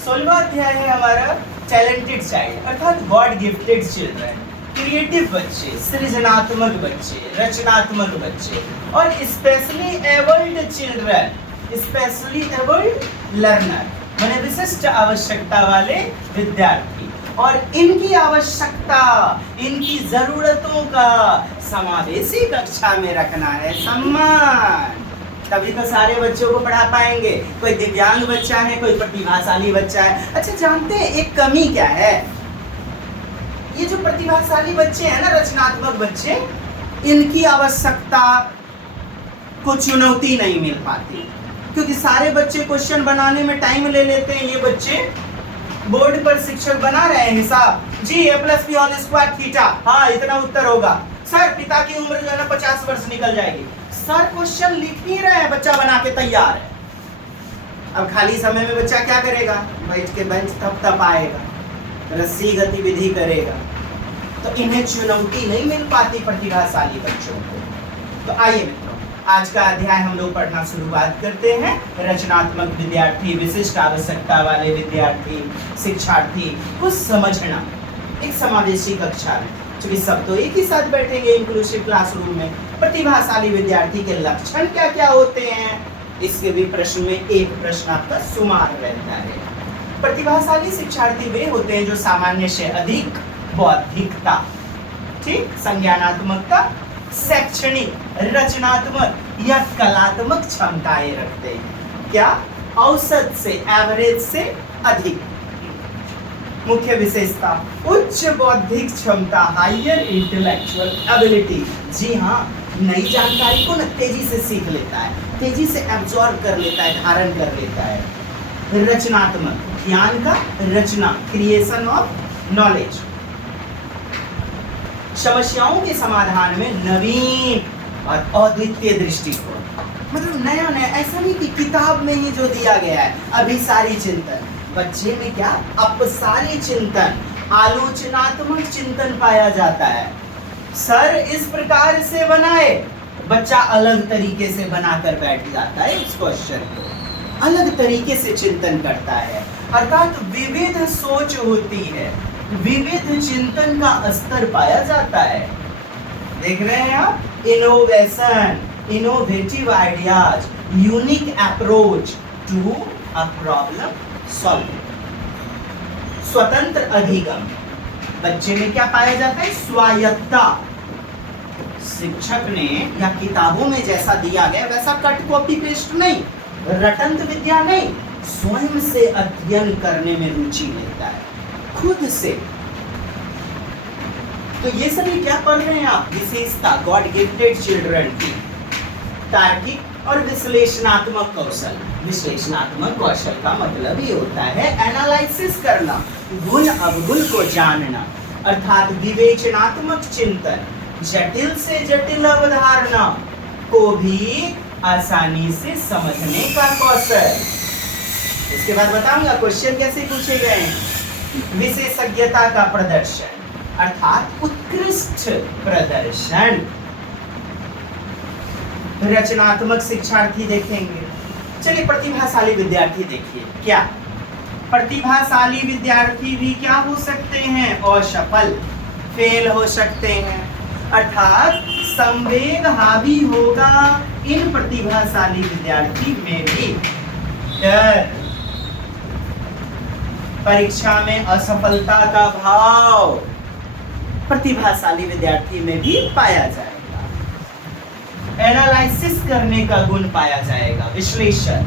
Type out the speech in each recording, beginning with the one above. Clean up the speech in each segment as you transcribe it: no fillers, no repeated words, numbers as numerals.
16वां अध्याय है हमारा टैलेंटेड चाइल्ड अर्थात गॉड गिफ्टेड चिल्ड्रन, क्रिएटिव बच्चे, सृजनात्मक बच्चे, रचनात्मक बच्चे और specially abled children, specially abled learner माने विशिष्ट आवश्यकता वाले विद्यार्थी। और इनकी आवश्यकता, इनकी जरूरतों का समावेशी कक्षा में रखना है सम्मान, तभी तो सारे बच्चों को पढ़ा पाएंगे। कोई दिव्यांग बच्चा है, कोई प्रतिभाशाली बच्चा है। अच्छा, जानते हैं एक कमी क्या है? ये जो प्रतिभाशाली बच्चे हैं ना, रचनात्मक बच्चे, इनकी आवश्यकता को चुनौती नहीं मिल पाती, क्योंकि सारे बच्चे क्वेश्चन बनाने में टाइम ले लेते हैं। ये बच्चे बोर्ड पर शिक्षक बना रहे हैं हिसाब, जी a+b² थीटा, हाँ इतना उत्तर होगा। सर पिता की उम्र जो है ना 50 वर्ष निकल जाएगी। सर क्वेश्चन लिख ही रहे हैं, बच्चा बना के तैयार है। अब खाली समय में बच्चा क्या करेगा? बैठ के बेंच थपथपाएगा, रस्सी गतिविधि करेगा। तो इन्हें चुनौती नहीं मिल पाती प्रतिभाशाली बच्चों को। तो आइए मित्रों, आज का अध्याय हम लोग पढ़ना शुरुआत करते हैं। रचनात्मक विद्यार्थी, विशिष्ट आवश्यकता वाले विद्यार्थी, शिक्षार्थी को समझना एक समावेशी कक्षा में, क्योंकि सब तो एक ही साथ बैठेंगे इंक्लूसिव क्लासरूम में। प्रतिभाशाली विद्यार्थी के लक्षण क्या क्या होते हैं, इसके भी प्रश्न में एक प्रश्न आपका सुमार रहता है। प्रतिभाशाली शिक्षार्थी वे होते हैं जो सामान्य से अधिक बौद्धिकता, ठीक, संज्ञानात्मकता, शैक्षणिक, रचनात्मक या कलात्मक क्षमताएं रखते हैं। क्या? औसत से, एवरेज से अधिक। मुख्य विशेषता उच्च बौद्धिक क्षमता, हायर इंटेलेक्चुअल एबिलिटी। जी हाँ, नई जानकारी को न तेजी से सीख लेता है, तेजी से एब्जॉर्ब कर लेता है, धारण कर लेता है। रचनात्मक, ज्ञान का रचना, क्रिएशन ऑफ नॉलेज। समस्याओं के समाधान में नवीन और अद्वितीय दृष्टिकोण, मतलब नया नया, ऐसा नहीं कि किताब में ही जो दिया गया है अभिसारी चिंतन। बच्चे में क्या? अपसारी चिंतन, आलोचनात्मक चिंतन पाया जाता है। सर इस प्रकार से बनाए, बच्चा अलग तरीके से बनाकर बैठ जाता है, उस क्वेश्चन को अलग तरीके से चिंतन करता है। अर्थात विविध सोच होती है, विविध चिंतन का स्तर पाया जाता है। देख रहे हैं आप? Innovation, innovative ideas, unique approach to a problem solving. स्वतंत्र अधिगम, बच्चे में क्या पाया जाता है? स्वायत्तता। शिक्षक ने या किताबों में जैसा दिया गया वैसा कट कॉपी पेस्ट नहीं, रटंत विद्या नहीं, स्वयं से अध्ययन करने में रुचि लेता है, खुद से। तो ये सभी क्या पढ़ रहे हैं आप? विशेषता गॉड गिफ्टेड चिल्ड्रन की, तार्किक और विश्लेषणात्मक कौशल। विश्लेषणात्मक कौशल का मतलब ये होता है एनालिसिस करना, गुण अवगुण को जानना, अर्थात विवेचनात्मक चिंतन, जटिल से जटिल अवधारणा को भी आसानी से समझने का कौशल। इसके बाद बताऊंगा क्वेश्चन कैसे पूछे गए हैं। विशेषज्ञता का प्रदर्शन, अर्थात उत्कृष्ट प्रदर्शन। रचनात्मक शिक्षार्थी देखेंगे। चलिए प्रतिभाशाली विद्यार्थी देखिए। क्या? प्रतिभाशाली विद्यार्थी भी क्या हो सकते हैं? असफल, फेल हो सकते हैं। अर्थात संवेग हावी होगा इन प्रतिभाशाली विद्यार्थी में भी। डर, परीक्षा में असफलता का भाव प्रतिभाशाली कॉन्सेप्ट में भी पाया जाएगा। एनालिसिस करने का गुण पाया जाएगा, विश्लेषण,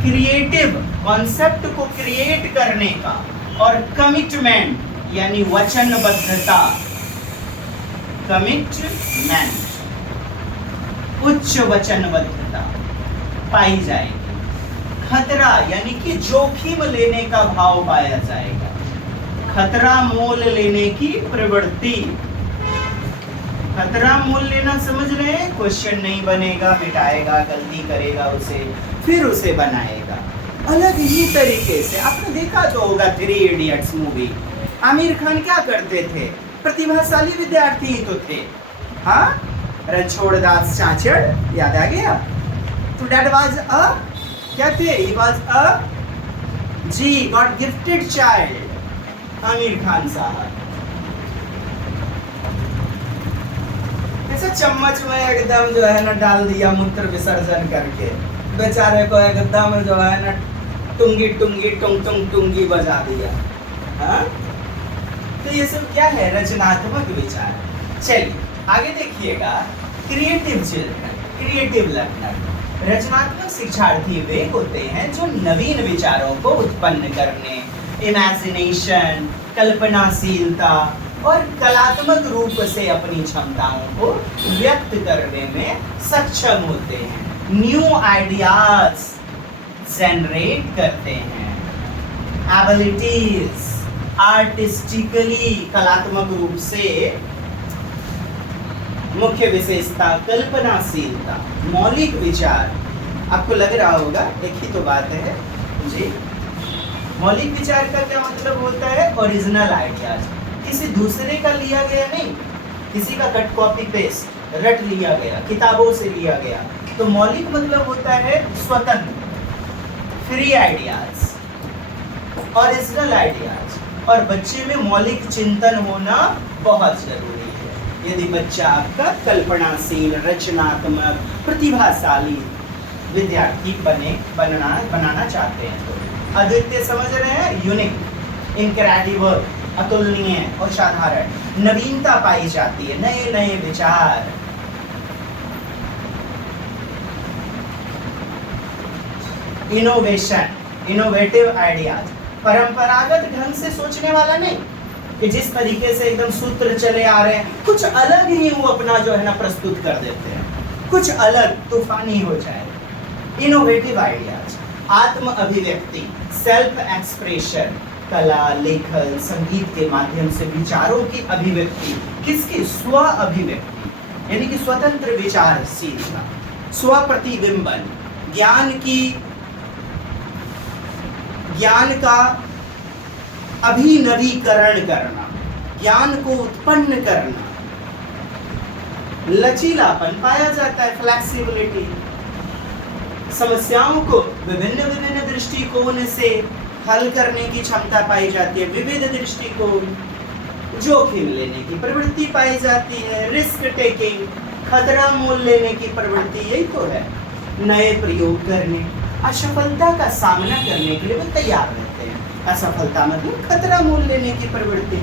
क्रिएटिव, कॉन्सेप्ट को क्रिएट करने का, और कमिटमेंट यानी वचनबद्धता, कमिटमेंट, उच्च वचनबद्धता पाई जाएगी। खतरा यानी कि जोखिम लेने का भाव पाया जाएगा, खतरा मोल लेने की प्रवृत्ति। खतरा मोल लेना समझ रहे हैं? क्वेश्चन नहीं बनेगा, मिटाएगा, गलती करेगा उसे, फिर उसे बनाएगा अलग ही तरीके से। आपने देखा तो होगा 3 इडियट्स मूवी। आमिर खान क्या करते थे? प्रतिभाशाली विद्यार्थी ही तो थे। हाँ, रणछोड़दास चाचड़ याद आ गया? तो दैट वाज अ क्या थे? ही वाज अ जी, god gifted child, Aamir Khan साहब। ऐसा चम्मच में एकदम जो है ना डाल दिया मूत्र विसर्जन करके, बेचारे को एकदम जो है ना टुंगी टुंगी टुंग टुंग टुंगी बजा दिया। हाँ, तो ये सब क्या है? रचनात्मक विचार। चलिए आगे देखिएगा, क्रिएटिव चिल्ड्रन, क्रिएटिव लर्नर। रचनात्मक शिक्षार्थी वे होते हैं जो नवीन विचारों को उत्पन्न करने, इमेजिनेशन, कल्पनाशीलता और कलात्मक रूप से अपनी क्षमताओं को व्यक्त करने में सक्षम होते हैं, न्यू आइडियाज जनरेट करते हैं, एबिलिटीज आर्टिस्टिकली, कलात्मक रूप से। मुख्य विशेषता कल्पनाशीलता, मौलिक विचार। आपको लग रहा होगा एक ही तो बात है जी, मौलिक विचार का क्या मतलब होता है? ओरिजिनल आइडियाज, किसी दूसरे का लिया गया नहीं, किसी का कट कॉपी पेस्ट रट लिया गया, किताबों से लिया गया। तो मौलिक मतलब होता है स्वतंत्र, फ्री आइडियाज, ओरिजिनल आइडियाज। और बच्चे में मौलिक चिंतन होना बहुत जरूरी है। यदि बच्चा आपका कल्पनाशील, रचनात्मक, प्रतिभाशाली विद्यार्थी बनाना चाहते हैं तो अद्वितीय समझ रहे हैं, यूनिक, इनक्रेडिबल, अतुलनीय और साधारण, नवीनता पाई जाती है, नए नए विचार। इनोवेशन, इनोवेटिव आइडियाज, परंपरागत ढंग से सोचने वाला नहीं कि जिस तरीके से एकदम सूत्र चले आ रहे हैं, कुछ अलग ही वो अपना जो है ना प्रस्तुत कर देते हैं, कुछ अलग तूफानी हो जाए। इनोवेटिव आइडियाज, आत्म अभिव्यक्ति, सेल्फ एक्सप्रेशन, कला, लेखन, संगीत के माध्यम से विचारों की अभिव्यक्ति। किसकी? स्व अभिव्यक्ति, यानी कि स्वतंत्र विचारशीलता, स्व प्रतिबिंबन, ज्ञान का अभिनवीकरण करना, ज्ञान को उत्पन्न करना। लचीलापन पाया जाता है, फ्लेक्सिबिलिटी, समस्याओं को विभिन्न विभिन्न दृष्टिकोण से हल करने की क्षमता पाई जाती है, विविध दृष्टिकोण, जोखिम लेने की प्रवृत्ति पाई जाती है, रिस्क टेकिंग, खतरा मोल लेने की प्रवृत्ति, यही तो है। नए प्रयोग करने, असफलता का सामना करने के लिए वो तैयार रहते हैं, असफलता मतलब खतरा मोल लेने की प्रवृत्ति।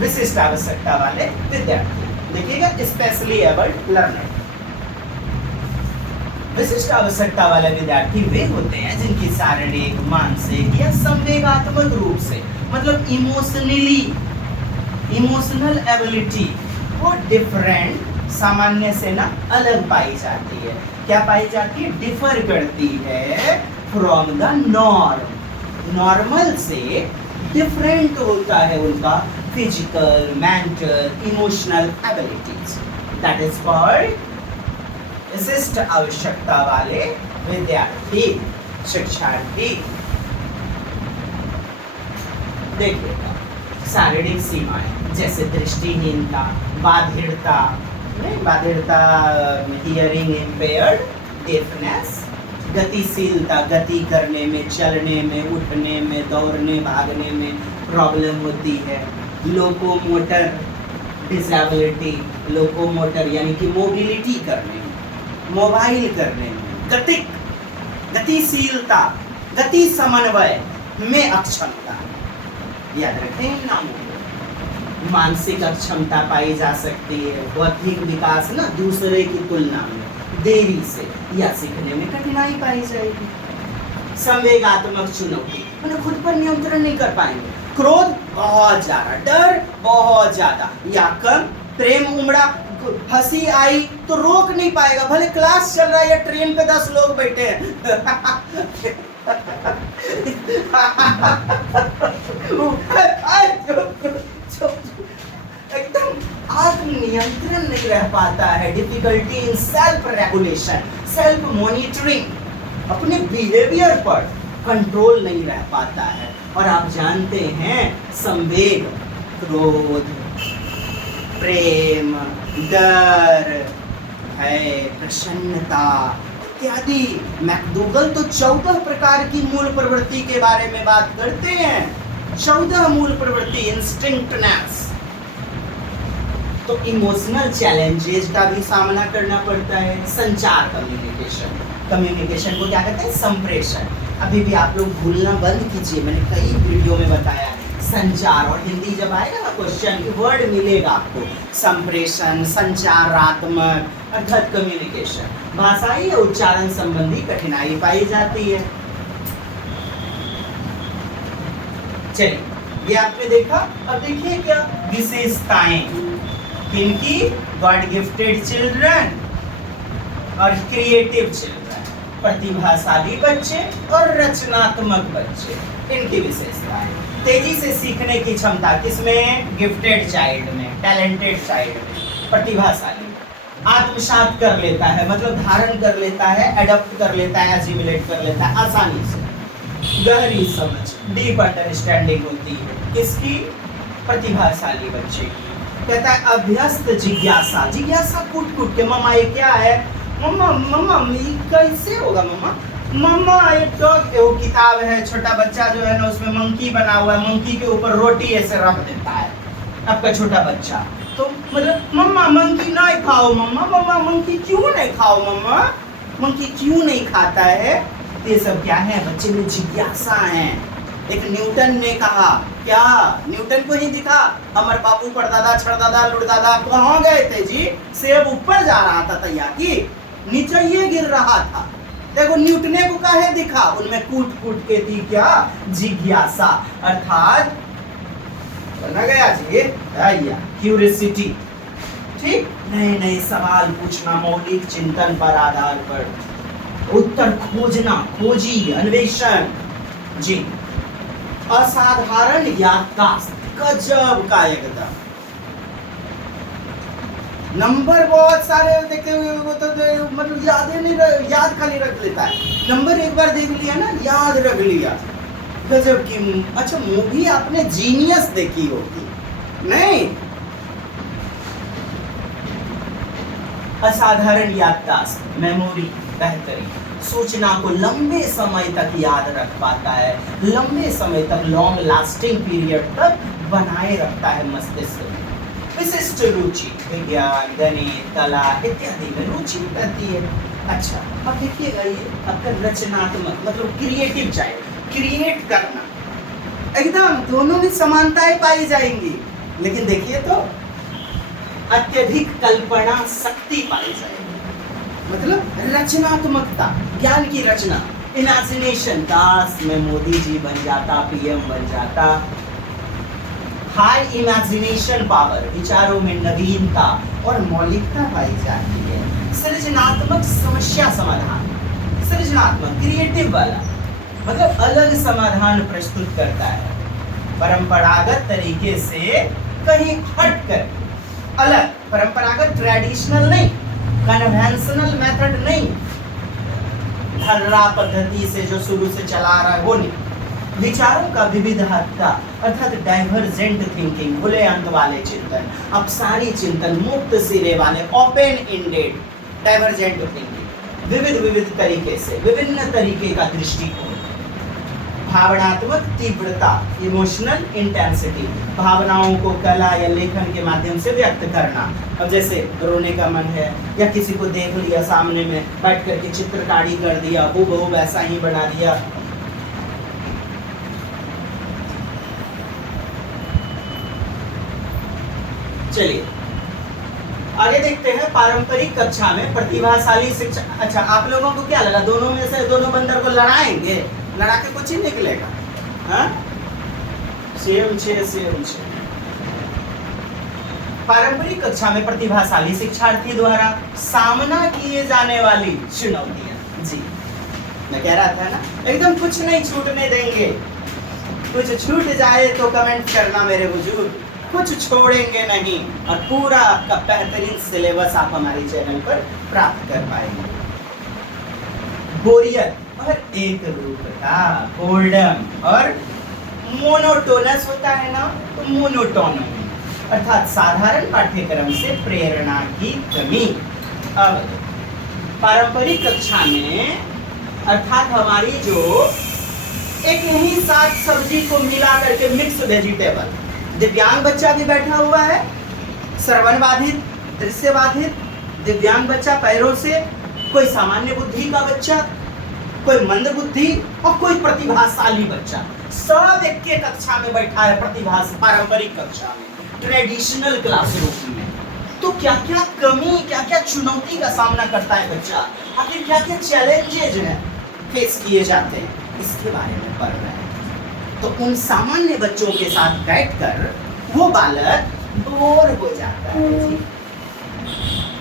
विशिष्ट आवश्यकता वाले विद्यार्थी, देखिएगा, स्पेशली एबल्ड लर्नर। विशिष्ट आवश्यकता वाले विद्यार्थी वे होते हैं जिनकी शारीरिक, मानसिक या संवेगात्मक रूप से, मतलब इमोशनल एबिलिटी वो डिफरेंट, सामान्य से ना अलग पाई जाती है। क्या पाई जाती है? डिफर करती है फ्रॉम द नॉर्म, नॉर्मल से डिफरेंट होता है उनका physical, mental, emotional abilities. That is called विशिष्ट आवश्यकता वाले विद्यार्थी, शिक्षार्थी। देखिएगा, शारीरिक सीमाएं जैसे दृष्टिहीनता, बाधिरता, हियरिंग इम्पेयर्ड, डेफनेस, गतिशीलता, गति करने में, चलने में, उठने में, दौड़ने भागने में प्रॉब्लम होती है। लोकोमोटर डिसेबिलिटी, लोकोमोटर यानी कि मोबिलिटी करने में, मोबाइल करने में, गतिशीलता, गति समन्वय में अक्षमता, याद रखें इन नामों को। मानसिक अक्षमता पाई जा सकती है, बौद्धिक विकास ना दूसरे की तुलना में देरी से या सीखने में कठिनाई पाई जाएगी। संवेगात्मक चुनौती, उन्हें खुद पर नियंत्रण नहीं कर पाएंगे, क्रोध बहुत ज्यादा, डर बहुत ज्यादा या कम, प्रेम उमड़ा, हंसी आई तो रोक नहीं पाएगा, भले क्लास चल रहा है या ट्रेन पे 10 लोग बैठे हैं। एकदम आत्मनियंत्रण नहीं रह पाता है, difficulty in self regulation, self monitoring, अपने बिहेवियर पर कंट्रोल नहीं रह पाता है। और आप जानते हैं संवेग, क्रोध, प्रेम, डर, भय, प्रसन्नता इत्यादि। मैकडूगल तो 14 प्रकार की मूल प्रवृत्ति के बारे में बात करते हैं। 14 मूल प्रवृत्ति, इंस्टिंक्टनेस। तो इमोशनल चैलेंजेस का भी सामना करना पड़ता है। संचार, कम्युनिकेशन को क्या कहते हैं? संप्रेषण। अभी भी आप लोग भूलना बंद कीजिए, मैंने कई वीडियो में बताया संचार, और हिंदी जब आएगा ना क्वेश्चन, वर्ड मिलेगा आपको, संप्रेषण, संचारात्मक अर्थात कम्युनिकेशन। भाषाई या उच्चारण संबंधी कठिनाई पाई जाती है। चलिए, ये आपने देखा। अब देखिए क्या विशेषताएं किनकी? गॉड गिफ्टेड चिल्ड्रन और क्रिएटिव चिल्ड्रन, प्रतिभाशाली बच्चे और रचनात्मक बच्चे, इनकी विशेषताएं। तेजी से सीखने की क्षमता किसमें? गिफ्टेड चाइल्ड में, टैलेंटेड चाइल्ड में, प्रतिभाशाली। आत्मसात कर लेता है, मतलब धारण कर लेता है, एडॉप्ट कर लेता है, एसिमिलेट कर लेता है आसानी से। गहरी समझ, डीप अंडरस्टैंडिंग होती है किसकी? प्रतिभाशाली बच्चे की। कहता है अभ्यस्त जिज्ञासा, जिज्ञासा कूट कूट के, मम्मा ये क्या है? मम्मा मम्मा ये कैसे होगा? मम्मा मम्मा एक डॉग, वो किताब है, छोटा बच्चा जो है ना उसमें मंकी बना हुआ है, मंकी के ऊपर रोटी ऐसे रख देता है आपका छोटा बच्चा। तो मतलब मम्मा मंकी नहीं खाओ, मम्मा मम्मा मंकी क्यों नहीं खाओ, मम्मा मंकी क्यों नहीं खाता है? ये सब क्या है? बच्चे में जिज्ञासा है। एक न्यूटन ने कहा, क्या न्यूटन को ही दिखा हमारे बापू परदादा छड़दादा लुड़दादा कहाँ गए थे जी? सेब ऊपर जा रहा था तैयार की, नीचे ये गिर रहा था। देखो न्यूटने को काहे दिखा? उनमें कूट कूट के थी क्या? जिज्ञासा, अर्थात बना गया जी क्यूरियोसिटी। ठीक, नए नए सवाल पूछना, मौलिक चिंतन पर आधार पर उत्तर खोजना, खोजी, अन्वेषण जी। असाधारण याददाश्त, गजब का एकदम। नंबर बहुत सारे देखे हुए वो तो मतलब याद ही नहीं, याद खाली रख लेता है। नंबर एक बार देख लिया ना, याद रख लिया। गजब की। अच्छा, मूवी आपने जीनियस देखी होगी? नहीं। असाधारण याददाश्त, मेमोरी बेहतरीन, सूचना को लंबे समय तक याद रख पाता है, लंबे समय तक, लॉन्ग लास्टिंग पीरियड तक बनाए रखता है मस्तिष्क में। विशिष्ट रुचि, विज्ञान, गणित, कला इत्यादि में रुचि रहती है। अच्छा, अब देखिएगा ये आपका रचनात्मक मतलब क्रिएटिव चाइल्ड, क्रिएट करना, एकदम दोनों में समानताएं पाई जाएंगी। लेकिन देखिए तो अत्यधिक कल्पना शक्ति पाई जाएगी, मतलब रचनात्मकता, ज्ञान की रचना, इमेजिनेशन। काश मैं मोदी जी बन जाता, पीएम बन जाता। हाई इमेजिनेशन पावर, विचारों में नवीनता और मौलिकता पाई जाती है। सृजनात्मक समस्या समाधान, सृजनात्मक क्रिएटिव वाला, मतलब अलग समाधान प्रस्तुत करता है, परंपरागत तरीके से कहीं हटकर, अलग, परंपरागत ट्रेडिशनल नहीं, कन्वेंशनल मेथड नहीं, धर्रा पद्धति से जो शुरू से चला रहा है वो नहीं। विचारों का विविधता अर्थात डाइवर्जेंट थिंकिंग, खुले अंत वाले चिंतन, अपसारी चिंतन, मुक्त सिरे वाले, ओपन एंडेड, डाइवर्जेंट थिंकिंग, विविध विविध तरीके से, विभिन्न तरीके का दृष्टिकोण। भावनात्मक तीव्रता, इमोशनल इंटेंसिटी, भावनाओं को कला या लेखन के माध्यम से व्यक्त करना। अब जैसे रोने का मन है या किसी को देख लिया सामने में, बैठ करके चित्रकारी कर दिया, हूबहू वैसा ही बना दिया। चलिए आगे देखते हैं। पारंपरिक कक्षा में प्रतिभाशाली शिक्षा। अच्छा, आप लोगों को क्या लगा दोनों में से दोनों बंदर को लड़ाएंगे? लड़ा के कुछ ही निकलेगा। हाँ, सेम छे। पारंपरिक कक्षा में प्रतिभाशाली शिक्षार्थी द्वारा सामना किए जाने वाली चुनौतियां। जी, मैं कह रहा था ना, एकदम कुछ नहीं छूटने देंगे। कुछ छूट जाए तो कमेंट करना मेरे बुजुर्ग, कुछ छोड़ेंगे नहीं, और पूरा आपका बेहतरीन सिलेबस आप हमारे चैनल पर प्राप्त कर पाएंगे। बोरियत और एक रूपता, बोर्डम और मोनोटोनस होता है ना, तो मोनोटोनमी अर्थात साधारण पाठ्यक्रम से प्रेरणा की कमी। अब पारंपरिक कक्षा में अर्थात हमारी जो एक ही साथ सब्जी को मिला करके मिक्स वेजिटेबल, दिव्यांग बच्चा भी बैठा हुआ है, श्रवण बाधित, दृश्य बाधित, दिव्यांग बच्चा पैरों से, कोई सामान्य बुद्धि का बच्चा, कोई मंद बुद्धि और कोई प्रतिभाशाली बच्चा, सब एक के कक्षा में बैठा है, प्रतिभा पारंपरिक कक्षा में, ट्रेडिशनल क्लासरूम में। तो क्या क्या कमी, क्या क्या चुनौती का सामना करता है बच्चा, आखिर क्या क्या चैलेंजेज हैं फेस किए जाते हैं, इसके बारे में पढ़ रहे हैं। तो उन सामान्य बच्चों के साथ बैठकर वो बालक बोर हो जाता है जी,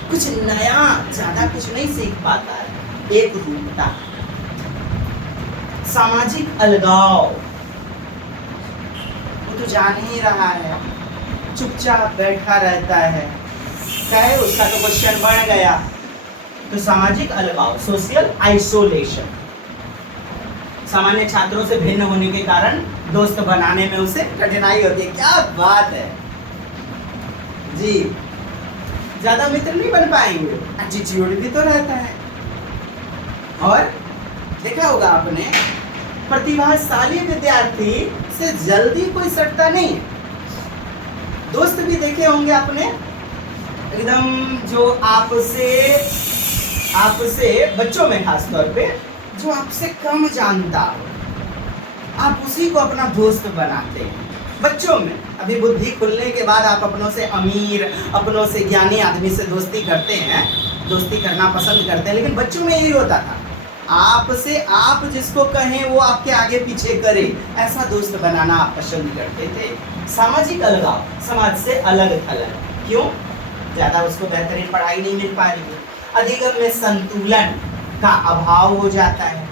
कुछ नया ज्यादा कुछ नहीं सीख पाता है, एक रूपता, सामाजिक अलगाव, वो तो जान ही रहा है, चुपचाप बैठा रहता है, क्या है उसका तो क्वेश्चन बढ़ गया। तो सामाजिक अलगाव, सोशल आइसोलेशन, सामान्य छात्रों से भिन्न होने के कारण दोस्त बनाने में उसे कठिनाई होती है। क्या बात है जी, ज्यादा मित्र नहीं बन पाएंगे, एटीट्यूड भी तो रहता है। और देखा होगा आपने, प्रतिभाशाली विद्यार्थी से जल्दी कोई सटता नहीं। दोस्त भी देखे होंगे आपने, एकदम जो आपसे बच्चों में खास तौर पे जो आपसे कम जानता हो, आप उसी को अपना दोस्त बनाते हैं। बच्चों में अभी बुद्धि खुलने के बाद आप अपनों से अमीर, अपनों से ज्ञानी आदमी से दोस्ती करते हैं, दोस्ती करना पसंद करते हैं, लेकिन बच्चों में यही होता था, आपसे आप जिसको कहें वो आपके आगे पीछे करे, ऐसा दोस्त बनाना आप पसंद करते थे। सामाजिक अलगाव, समाज से अलग थलग, क्यों? ज्यादा उसको बेहतरीन पढ़ाई नहीं मिल पा रही है, अधिगम में संतुलन का अभाव हो जाता है,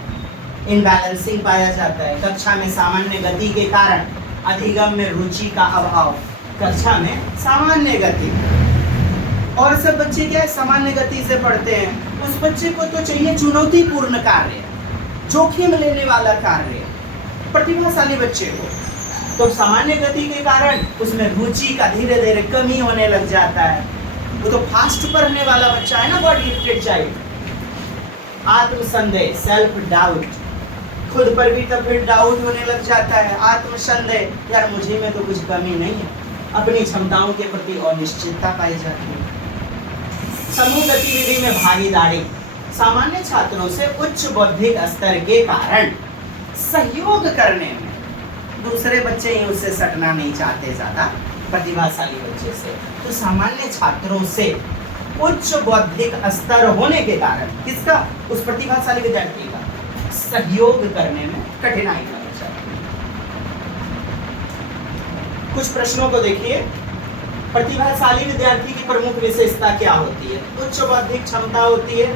इनबैलेंसिंग पाया जाता है, कक्षा में सामान्य गति के कारण अधिगम में रुचि का अभाव, कक्षा में सामान्य गति, और सब बच्चे क्या है सामान्य गति से पढ़ते हैं, उस बच्चे को तो चाहिए चुनौतीपूर्ण कार्य, जोखिम लेने वाला कार्य, प्रतिभाशाली बच्चे को तो सामान्य गति के कारण उसमें रुचि का धीरे धीरे कमी होने लग जाता है। वो तो फास्ट पढ़ने वाला बच्चा है ना, गॉड गिफ्टेड चाइल्ड। आत्मसंदेह, सेल्फ डाउट, खुद पर भी तब फिर डाउट होने लग जाता है, आत्मसंदेह, यार मुझे में तो कुछ कमी नहीं है, अपनी क्षमताओं के प्रति अनिश्चितता पाई जाती है। समूह गतिविधि में भागीदारी, सामान्य छात्रों से उच्च बौद्धिक स्तर के कारण सहयोग करने में दूसरे बच्चे ही उससे सटना नहीं चाहते ज्यादा, प्रतिभाशाली बच्चे से। तो सामान्य छात्रों से उच्च बौद्धिक स्तर होने के कारण किसका? उस प्रतिभाशाली विद्यार्थी का सहयोग करने में कठिनाई हो जाती है। कुछ प्रश्नों को देखिए, प्रतिभाशाली विद्यार्थी की प्रमुख विशेषता क्या होती है? उच्च बौद्धिक क्षमता होती है,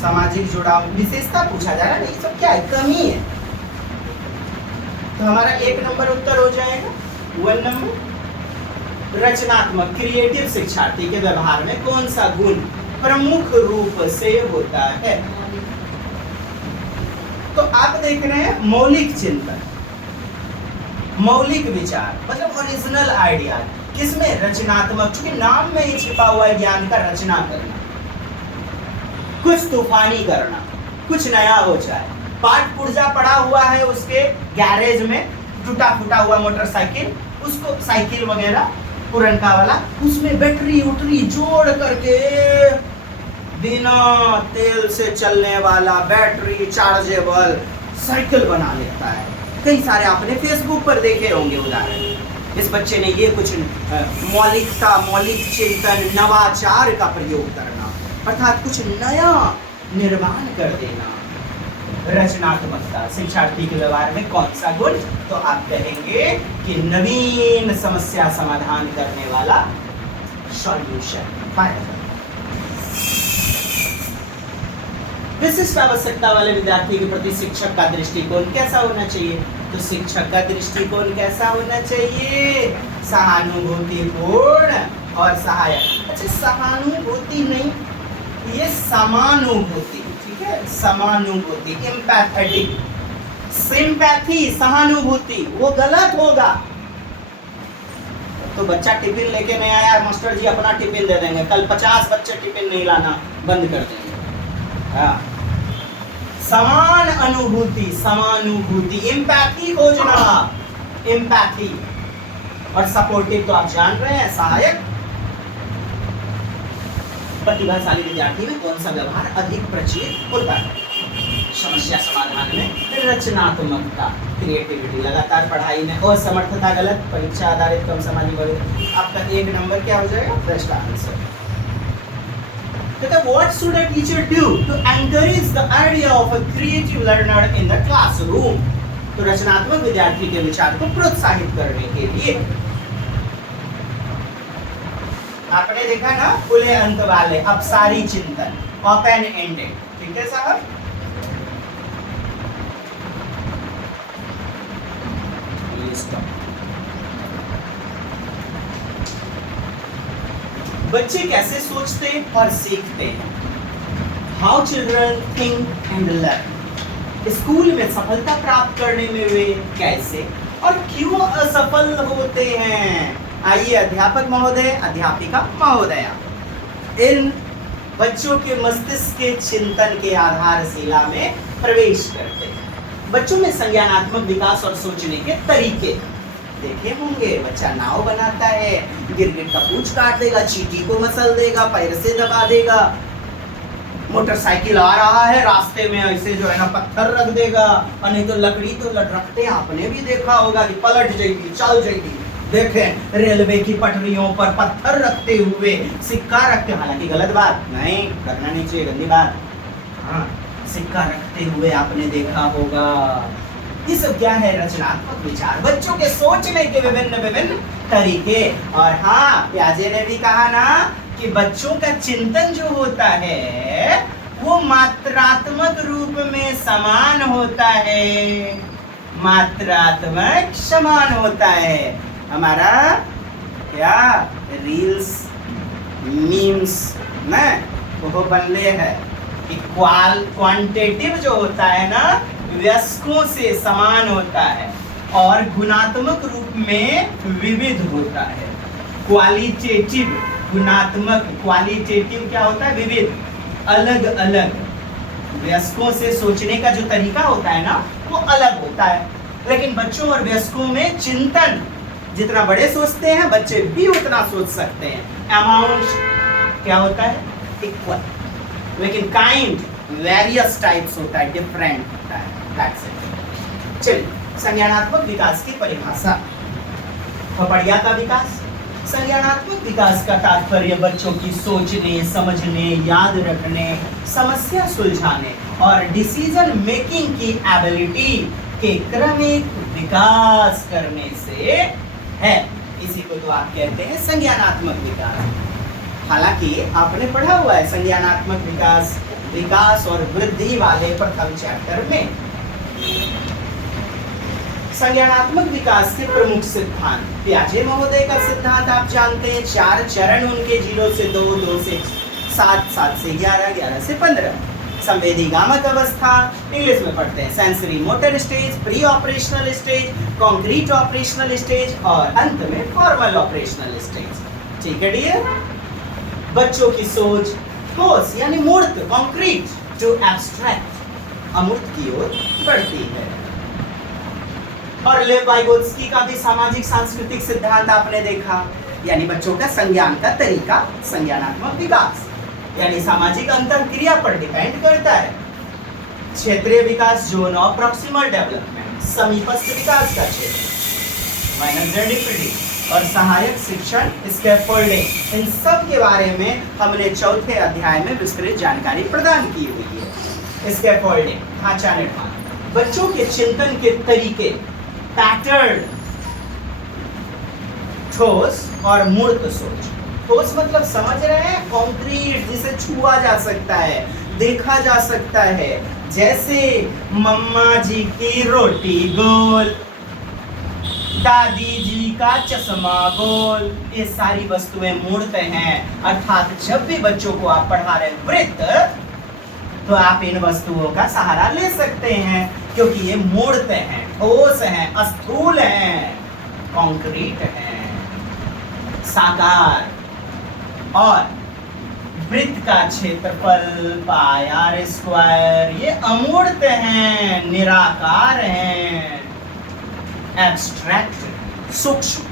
सामाजिक जुड़ाव, विशेषता पूछा जा रहा है, ये सब क्या है? कमी है। तो हमारा 1 नंबर उत्तर हो जाएगा। 1 नंबर, रचनात्मक क्रिएटिव शिक्षार्थी के व्यवहार में कौन सा गुण प्रमुख रूप से होता है? तो आप देख रहे हैं मौलिक चिंतन, मौलिक विचार, मतलब ओरिजिनल आइडिया, किसमें? रचनात्मक, क्योंकि नाम में ही छिपा हुआ है ज्ञान का रचना करना, कुछ तूफानी करना, कुछ नया हो जाए। पाठ पुर्जा पड़ा हुआ है उसके गैरेज में, टूटा फूटा हुआ मोटरसाइकिल, उसको साइकिल वगैरह पुरनका वाला, उसमें बैटरी उटरी जोड़ करके बिना तेल से चलने वाला बैटरी चार्जेबल साइकिल बना लेता है। कई सारे आपने फेसबुक पर देखे होंगे उदाहरण। इस बच्चे ने ये कुछ मौलिकता, मौलिक चिंतन, नवाचार का प्रयोग करना, अर्थात कुछ नया निर्माण कर देना। रचनात्मकता, शिक्षार्थी के व्यवहार में कौन सा गुण? तो आप कहेंगे कि नवीन समस्या समाधान करने वाला सॉल्यूशन पाया जाता है। विशिष्ट आवश्यकता वाले विद्यार्थी के प्रति शिक्षक का दृष्टिकोण कैसा होना चाहिए? तो शिक्षक का दृष्टिकोण कैसा होना चाहिए? सहानुभूतिपूर्ण और सहायक। अच्छा, सहानुभूति नहीं, ये समानुभूति, ठीक है, समानुभूति, एम्पैथेटिक। सिंपैथी, सहानुभूति, वो गलत होगा। तो बच्चा टिफिन लेके नहीं आया, मास्टर जी अपना टिफिन दे देंगे, कल 50 बच्चे टिफिन नहीं लाना बंद कर देंगे। हाँ, समान अनुभूति, समानुभूति, एम्पैथी खोजना, एम्पैथी। और सपोर्टिव तो आप जान रहे हैं, सहायक। प्रतिभाशाली विद्यार्थी में कौन सा व्यवहार अधिक प्रचलित होता है? समस्या समाधान में रचनात्मकता, क्रिएटिविटी। लगातार पढ़ाई में असमर्थता गलत, परीक्षा आधारित कम सामाजिक वर्ग। आपका 1 नंबर क्या हो जाएगा? Best answer. What should a teacher do to encourage the idea of a creative learner in the classroom? तो रचनात्मक विद्यार्थी के विचार को प्रोत्साहित करने के लिए आपने देखा ना, खुले अंत वाले, अपसारी चिंतन, ओपन एंडेड। ठीक है साहब? बच्चे कैसे सोचते और सीखते हैं? How children think and learn. School में सफलता प्राप्त करने में वे कैसे और क्यों असफल होते हैं? आइए अध्यापक महोदय, अध्यापिका महोदया, इन बच्चों के मस्तिष्क के चिंतन के आधारशिला में प्रवेश करते हैं। बच्चों में संज्ञानात्मक विकास और सोचने के तरीके देखे होंगे। बच्चा नाव बनाता है, गिरगिट का पूंछ काट देगा, चींटी को मसल देगा, पैर से दबा देगा। मोटरसाइकिल आ रहा है, रास्ते में ऐसे जो है ना पत्थर रख देगा, और नहीं तो लकड़ी तो रखते हैं, आपने भी देखा होगा कि पलट जाएगी, चल जाएगी। देखें रेलवे की पटरियों पर पत्थर रखते हुए, सिक्का रखते, हालांकि गलत बात नहीं, रखना नहीं चाहिए, गंदी बात। हाँ, सिक्का रखते हुए आपने देखा होगा। ये सब क्या है? रचनात्मक विचार, बच्चों के सोचने के विभिन्न तरीके। और हाँ, प्याजे ने भी कहा ना कि बच्चों का चिंतन जो होता है वो मात्रात्मक रूप में समान होता है, मात्रात्मक समान होता है। हमारा क्या रील्स, मीम्स ना वो बनले है कि क्वांटिटिव जो होता है ना वयस्कों से समान होता है और गुणात्मक रूप में विविध होता है। क्वालिटेटिव, गुणात्मक, क्वालिटेटिव क्या होता है? विविध, अलग अलग। वयस्कों से सोचने का जो तरीका होता है ना वो अलग होता है, लेकिन बच्चों और वयस्कों में चिंतन, जितना बड़े सोचते हैं बच्चे भी उतना सोच सकते हैं। अमाउंट क्या होता है? इक्वल, लेकिन काइंड वेरियस टाइप्स होता है, डिफरेंट होता है। चलिए, संज्ञानात्मक विकास की परिभाषा। पपड़िया का विकास। संज्ञानात्मक विकास का तात्पर्य बच्चों की सोचने, समझने, याद रखने, समस्या सुलझाने और डिसीजन मेकिंग की एबिलिटी के क्रमिक विकास करने से है। इसी को तो आप कहते हैं संज्ञानात्मक विकास। हालांकि आपने पढ़ा हुआ है संज्ञानात्मक विकास, विकास और वृद्धि वाले प्रथम चैप्टर में। संज्ञानात्मक विकास के प्रमुख सिद्धांत। प्याजे महोदय का सिद्धांत आप जानते हैं, 4 चरण उनके, 0 से 2, 2 से 7, 7 से 11, 11 से 15। संवेदी गामक अवस्था, इंग्लिश में पढ़ते हैं sensory motor stage, pre operational stage, concrete operational stage और अंत में फॉर्मल ऑपरेशनल स्टेज। ठीक है डियर? बच्चों की सोच ठोस यानी मूर्त, कॉन्क्रीट, टू एब्स्ट्रैक्ट, अमूर्त की ओर बढ़ती है। और लेव वाइगोत्स्की का भी सामाजिक सांस्कृतिक सिद्धांत आपने देखा, यानी बच्चों का संज्ञान का तरीका, संज्ञानात्मक विकास यानी सामाजिक अंतरक्रिया पर डिपेंड करता है। क्षेत्रीय विकास, जोन ऑफ प्रॉक्सिमल डेवलपमेंट, समीपस्थ विकास का क्षेत्र, माइनस जेडिपिटी और सहायक शिक्षण, स्कैफोल्डिंग, इन सब के बारे में हमने 4थे अध्याय में विस्तृत जानकारी प्रदान की हुई है। स्कैफोल्डिंग, ढांचा निर्माण, बच्चों के चिंतन के तरीके, पैटर्न, ठोस और मूर्त सोच। ठोस मतलब समझ रहे हैं, कॉन्क्रीट, जिसे छुआ जा सकता है, देखा जा सकता है, जैसे मम्मा जी की रोटी गोल, दादी जी का चश्मा गोल, ये सारी वस्तुएं मूर्त हैं। अर्थात जब भी बच्चों को आप पढ़ा रहे वृत्त, तो आप इन वस्तुओं का सहारा ले सकते हैं, क्योंकि ये मूर्त हैं, ठोस हैं, स्थूल हैं, कॉन्क्रीट हैं, साकार और वृत्त का क्षेत्रफल पाई आर स्क्वायर, ये अमूर्त हैं, निराकार हैं, एब्स्ट्रैक्ट, सूक्ष्म।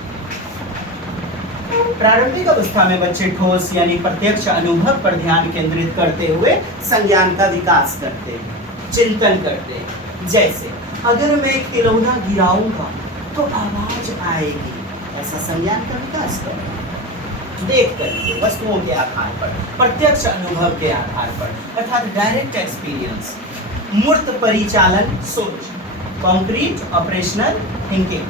प्रारंभिक अवस्था में बच्चे ठोस यानी प्रत्यक्ष अनुभव पर ध्यान केंद्रित करते हुए संज्ञान का विकास करते हैं, चिंतन करते हैं। जैसे अगर मैं एक खिलौना गिराऊंगा तो आवाज आएगी, ऐसा संज्ञान का विकास करना। देख करके वस्तुओं के आधार पर, प्रत्यक्ष अनुभव के आधार पर, अर्थात डायरेक्ट एक्सपीरियंस। मूर्त परिचालन सोच, concrete operational thinking,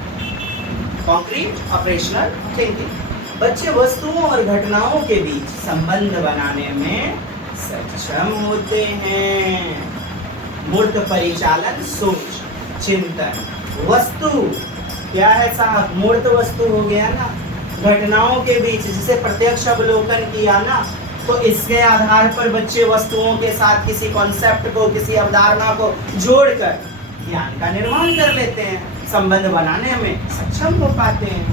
concrete operational thinking. बच्चे वस्तुओं और घटनाओं के बीच संबंध बनाने में सक्षम होते हैं। मूर्त परिचालन सोच, चिंतन। वस्तु क्या है साहब? मूर्त वस्तु हो गया ना, घटनाओं के बीच जिसे प्रत्यक्ष अवलोकन किया ना, तो इसके आधार पर बच्चे वस्तुओं के साथ किसी कॉन्सेप्ट को, किसी अवधारणा को जोड़कर ज्ञान का निर्माण कर लेते हैं, संबंध बनाने में सक्षम हो पाते हैं।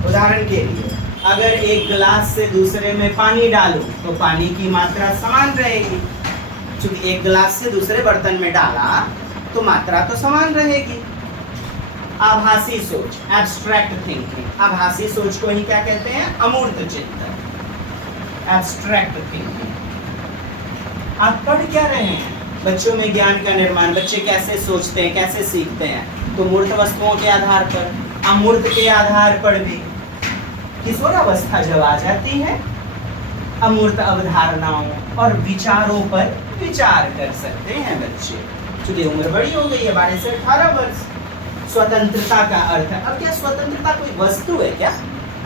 उदाहरण के लिए अगर एक गिलास से दूसरे में पानी डालूं तो पानी की मात्रा समान रहेगी, क्योंकि एक गिलास से दूसरे बर्तन में डाला तो मात्रा तो समान रहेगी। आभासी सोच, एब्स्ट्रैक्ट थिंकिंग। आभासी सोच को ही क्या कहते हैं? अमूर्त चिंतन, एब्स्ट्रैक्ट थिंकिंग। आप पढ़ क्या रहे हैं? बच्चों में ज्ञान का निर्माण, बच्चे कैसे सोचते हैं, कैसे सीखते हैं? तो मूर्त वस्तुओं के आधार पर, अमूर्त के आधार पर भी। किशोरावस्था जब आ जाती है, अमूर्त अवधारणाओं और विचारों पर विचार कर सकते हैं बच्चे, क्योंकि उम्र बड़ी हो गई है, 12 से 18 वर्ष। स्वतंत्रता का अर्थ है, अब क्या स्वतंत्रता कोई वस्तु है क्या?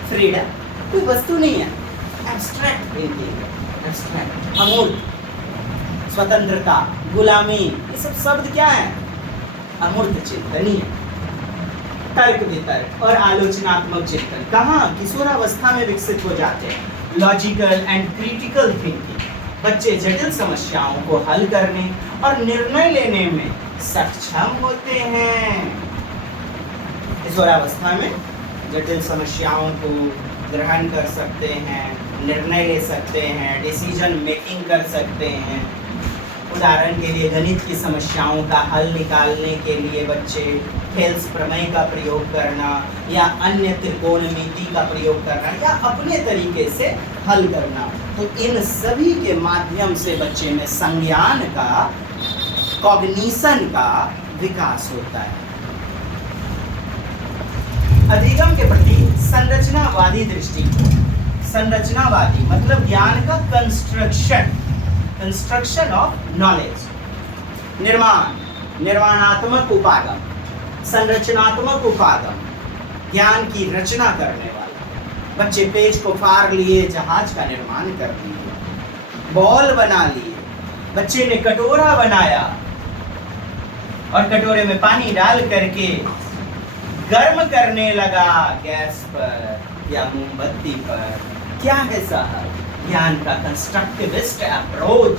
फ्रीडम कोई वस्तु नहीं है, एब्स्ट्रैक्ट थिंकिंग, एब्स्ट्रैक्ट, अमूर्त। स्वतंत्रता, गुलामी, ये सब शब्द क्या है? अमूर्त चिंतनीय। तर्क वितर्क और आलोचनात्मक चिंतन कहाँ? किशोरावस्था में विकसित हो जाते हैं। लॉजिकल एंड क्रिटिकल थिंकिंग, बच्चे जटिल समस्याओं को हल करने और निर्णय लेने में सक्षम होते हैं। किशोरावस्था में जटिल समस्याओं को ग्रहण कर सकते हैं, निर्णय ले सकते हैं, डिसीजन मेकिंग कर सकते हैं। उदाहरण के लिए गणित की समस्याओं का हल निकालने के लिए बच्चे थेल्स प्रमेय का प्रयोग करना या अन्य त्रिकोणमिति का प्रयोग करना या अपने तरीके से हल करना, तो इन सभी के माध्यम से बच्चे में संज्ञान का, कॉग्निशन का विकास होता है। अधिगम के प्रति संरचनावादी दृष्टिकोण। संरचनावादी मतलब ज्ञान का कंस्ट्रक्शन, कंस्ट्रक्शन ऑफ नॉलेज। निर्माण, निर्माणात्मक उपागम, संरचनात्मक उपागम, ज्ञान की रचना करने वाला। बच्चे पेज को फाड़ लिए, जहाज का निर्माण कर लिए, बॉल बना लिए। बच्चे ने कटोरा बनाया और कटोरे में पानी डाल करके गर्म करने लगा गैस पर या मोमबत्ती पर। क्या है साहब? ज्ञान का कंस्ट्रक्टिविस्ट अप्रोच,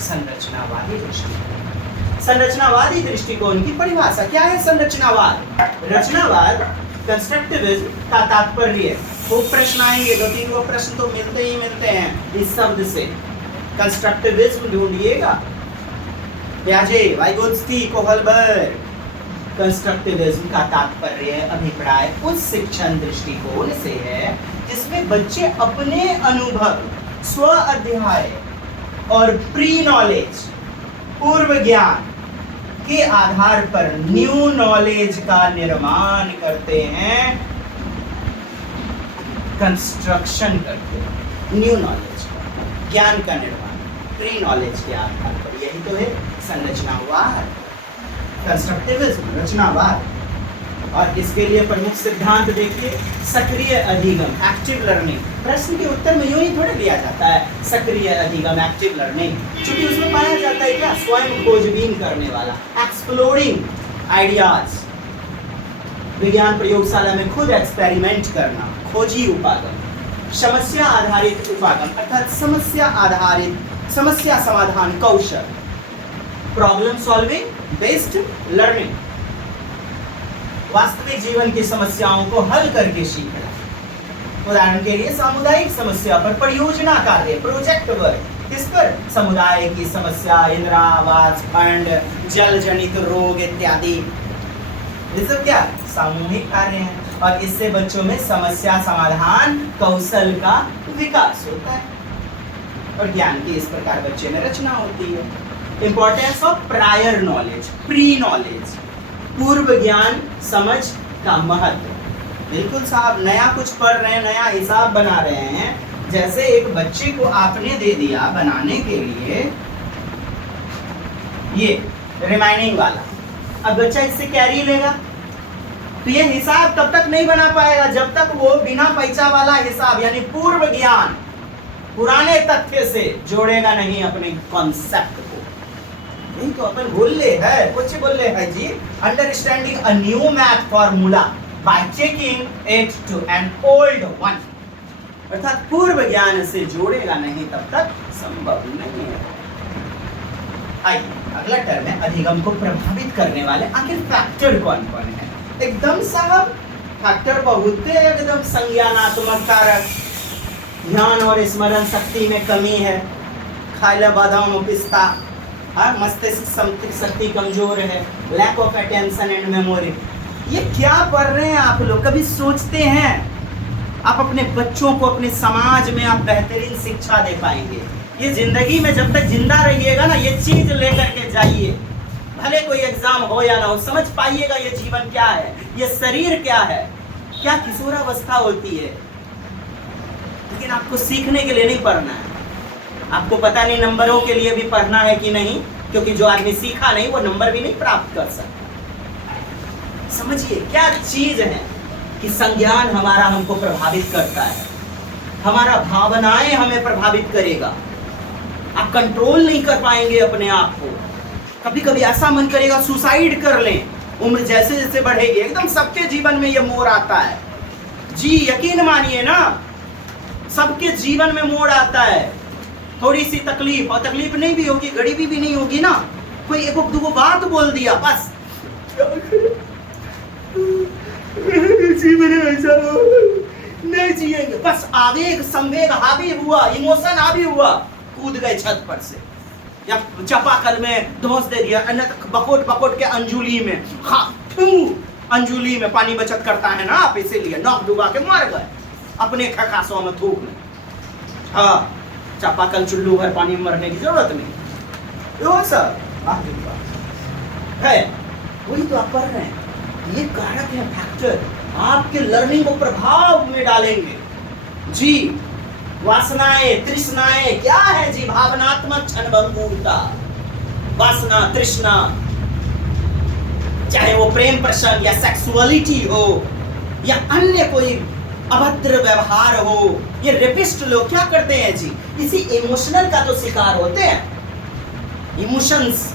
संरचनावादी दृष्टिकोण। संरचनावादी दृष्टिकोण की परिभाषा क्या है? संरचनावाद, रचनावाद, कंस्ट्रक्टिविज्म का तात्पर्य। वो प्रश्न आएंगे, 2-3 को प्रश्न तो मिलते ही मिलते हैं इस शब्द से। कंस्ट्रक्टिविज्म ढूंढिएगा, प्याजे, वाइगोत्स्की, कोहलबर्ग। कंस्ट्रक्टिविज्म का तात्पर्य, अभिप्राय उस शिक्षण दृष्टिकोण से है जिसमें बच्चे अपने अनुभव, स्व अध्याय और प्री नॉलेज, पूर्व ज्ञान के आधार पर न्यू नॉलेज का निर्माण करते हैं, कंस्ट्रक्शन करते हैं न्यू नॉलेज का, ज्ञान का निर्माण प्री नॉलेज के आधार पर। यही तो है संरचनावाद, कंस्ट्रक्टिविज्म, रचनावाद। और इसके लिए प्रमुख सिद्धांत देखिए, सक्रिय अधिगम, एक्टिव लर्निंग। प्रश्न के उत्तर में यूं ही थोड़ा दिया जाता है सक्रिय अधिगम, एक्टिव लर्निंग, क्योंकि उसमें पाया जाता है क्या? स्वयं खोजबीन करने वाला, एक्सप्लोरिंग आइडियाज, विज्ञान प्रयोगशाला में खुद एक्सपेरिमेंट करना, खोजी उपागम, समस्या आधारित उपागम अर्थात समस्या आधारित, समस्या समाधान कौशल, प्रॉब्लम सॉल्विंग बेस्ड लर्निंग, वास्तविक जीवन की समस्याओं को हल करके सीखना। उदाहरण के लिए सामुदायिक समस्या पर परियोजना कार्य, प्रोजेक्ट वर्क, किस पर? समुदाय की समस्या, इंदिरा आवास फंड, जल जनित रोग इत्यादि। ये सब क्या सामूहिक कार्य हैं और इससे बच्चों में समस्या समाधान कौशल का विकास होता है और ज्ञान की इस प्रकार बच्चे में रचना होती है। Importance of prior knowledge, pre knowledge, पूर्व ज्ञान समझ का महत्व। बिल्कुल साहब, नया कुछ पढ़ रहे हैं, नया हिसाब बना रहे हैं, जैसे एक बच्चे को आपने दे दिया बनाने के लिए ये रिमाइंडिंग वाला, अब बच्चा इससे कैरी लेगा तो ये हिसाब तब तक नहीं बना पाएगा जब तक वो बिना पैसा वाला हिसाब यानी पूर्व ज्ञान पुराने तथ्य से जोड़ेगा नहीं अपने कॉन्सेप्ट को। नहीं तो अपन बोले है, कुछ बोले है जी, understanding a new math formula by checking it to an old one, अर्थात पूर्व ज्ञान से जोड़ेगा नहीं तब तक संभव नहीं है। आइए अगला टर्म है अधिगम को प्रभावित करने वाले आखिर फैक्टर कौन कौन है। एकदम साहब फैक्टर बहुत है, एकदम संज्ञानात्मक कारक, ध्यान और स्मरण शक्ति में कमी है, खाइला बादाम और पिस्ता, मस्तिष्क शक्ति कमजोर है, lack of attention and memory. ये क्या पढ़ रहे हैं आप लोग? कभी सोचते हैं आप अपने बच्चों को अपने समाज में आप बेहतरीन शिक्षा दे पाएंगे? ये जिंदगी में जब तक जिंदा रहिएगा ना, ये चीज लेकर के जाइए, भले कोई एग्जाम हो या ना हो, समझ पाइएगा ये जीवन क्या है, ये शरीर क्या है, क्या किशोरावस्था होती है। लेकिन आपको सीखने के लिए नहीं पढ़ना है, आपको पता नहीं नंबरों के लिए भी पढ़ना है कि नहीं, क्योंकि जो आदमी सीखा नहीं वो नंबर भी नहीं प्राप्त कर सकता। समझिए क्या चीज है कि संज्ञान हमारा हमको प्रभावित करता है, हमारा भावनाएं हमें प्रभावित करेगा, आप कंट्रोल नहीं कर पाएंगे अपने आप को। कभी कभी ऐसा मन करेगा सुसाइड कर लें, उम्र जैसे जैसे बढ़ेगी एकदम सबके जीवन में ये मोड़ आता है जी, यकीन मानिए ना, सबके जीवन में मोड़ आता है। थोड़ी सी तकलीफ, और तकलीफ नहीं भी होगी, गरीबी भी नहीं होगी ना, कोई एक दो बात बोल दिया बस जीवन ऐसा नहीं जिएंगे, बस आवेग संवेग हावी हुआ, इमोशन हावी हुआ, कूद गए छत पर से या चापाकल में धोस दे दिया, बकोट बकोट के अंजुली में, हाँ अंजुली में पानी बचत करता है ना आप, इसीलिए नौक डुबा के मर गए अपने खकासों में थूक में। हाँ चापाकल चुल्लू भर पानी में मरने की जरूरत नहीं, वो सब है, वही तो आप पढ़ रहे हैं। ये कारक है फैक्टर, आपके लर्निंग को प्रभाव में डालेंगे जी। वासनाएं तृष्णाएं क्या है जी? भावनात्मक क्षणभंगुरता, वासना तृष्णा, चाहे वो प्रेम प्रसंग या सेक्सुअलिटी हो या अन्य कोई अभद्र व्यवहार हो। ये रेपिस्ट लोग क्या करते हैं जी? इसी इमोशनल का तो शिकार होते हैं, इमोशंस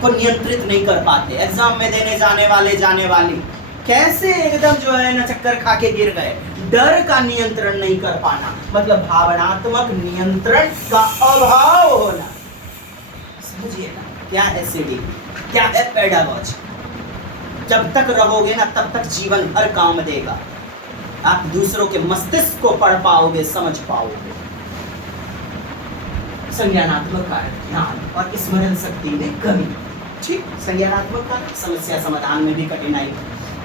को नियंत्रित नहीं कर पाते। एग्जाम में देने जाने वाली कैसे एकदम जो है ना चक्कर खा के गिर गए, डर का नियंत्रण नहीं कर पाना, मतलब भावनात्मक नियंत्रण का अभाव होना। समझिए ना क्या है सीडी, क्या है पेडागॉजी। जब तक रहोगे ना तब तक जीवन भर काम देगा, आप दूसरों के मस्तिष्क को पढ़ पाओगे, समझ पाओगे। संज्ञानात्मक कारक, ध्यान और स्मरण शक्ति में कमी। ठीक, संज्ञानात्मक कारक, समस्या समाधान में भी कठिनाई,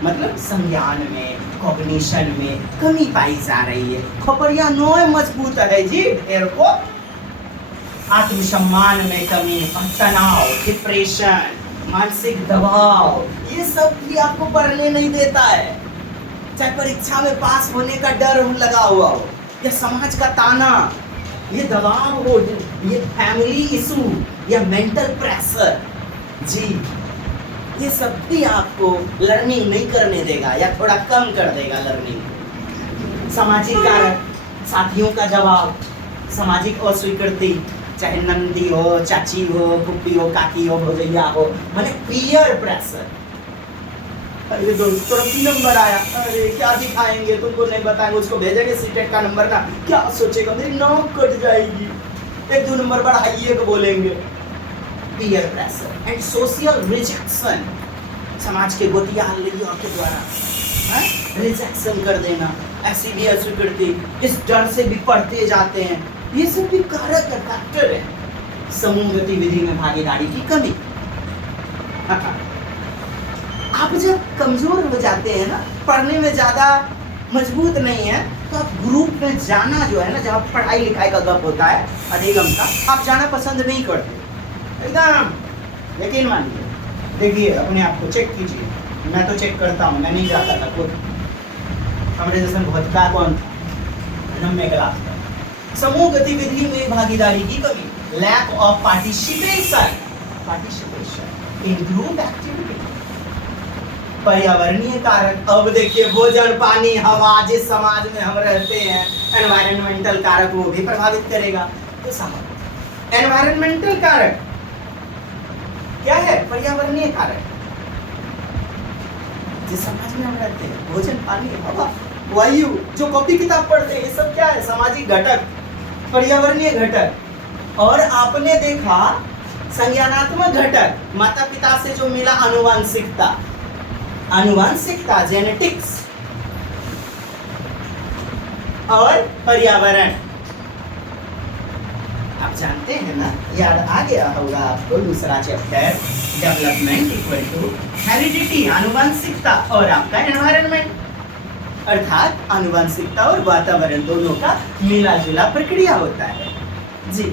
मतलब संज्ञान में, कॉग्निशन में कमी पाई जा रही है। खोपड़िया नोए मजबूत है जी ढेर को। आत्मसम्मान में कमी, तनाव, डिप्रेशन, मानसिक दबाव, ये सब भी आपको पढ़ने नहीं देता है। चाहे परीक्षा में पास होने का डर लगा हुआ हो या समाज का ताना, ये दबाव हो, ये फैमिली इशू या मेंटल प्रेशर जी, ये सब भी आपको लर्निंग नहीं करने देगा या थोड़ा कम कर देगा लर्निंग। सामाजिक कारक, साथियों का दबाव, सामाजिक अस्वीकृति, चाहे नंदी हो, चाची हो, फुप्पी हो, काकी हो, भौजैया हो, माने पीयर प्रेशर। अरे दोस्त थोड़ा 3 नंबर आया, अरे क्या दिखाएंगे, तुमको नहीं बताएंगे, उसको भेजेंगे सीटेट का नंबर ना, क्या सोचेगा, मेरी नाक कट जाएगी, 1-2 नंबर बढ़ाइए को बोलेंगे। Peer pressure and social rejection, समाज के गोतिया के द्वारा रिजेक्शन कर देना, ऐसी भी अस्वीकृति, इस डर से भी पढ़ते जाते हैं, ये सब भी कारक फैक्टर है। समूह गतिविधि में भागीदारी की कमी। आप जब कमजोर हो जाते हैं ना, पढ़ने में ज्यादा मजबूत नहीं है, तो आप ग्रुप में जाना जो है ना, जहाँ पढ़ाई लिखाई का गप होता है अधिगम का, आप जाना पसंद नहीं करते एकदम। यकीन मानिए, देखिए अपने आप को चेक कीजिए, मैं तो चेक करता हूँ, मैं नहीं जाता था खुद। हमारे जैसे बहुत का कौन था 9वीं क्लास में। समूह गतिविधि में भागीदारी की कमी, lack of participation in group activity. पर्यावरणीय कारक, अब देखिए भोजन, पानी, हवा, जिस समाज में हम रहते हैं, एनवायरमेंटल कारक वो भी प्रभावित करेगा। तो समझ, एनवायरमेंटल कारक क्या है? पर्यावरणीय कारक। जिस समाज में हम रहते हैं, भोजन, पानी, हवा, वायु, जो कॉपी किताब पढ़ते हैं, ये सब क्या है? सामाजिक घटक, पर्यावरणीय घटक। और आपने देखा संज्ञानात्मक घटक, माता पिता से जो मिला अनुवांशिकता जेनेटिक्स, और पर्यावरण। आप जानते हैं ना, याद आ गया होगा आपको दूसरा chapter, development equal to heredity, आनुवंशिकता, और आपका एनवायरनमेंट, अर्थात आनुवंशिकता और वातावरण दोनों का मिला जुला प्रक्रिया होता है। जी,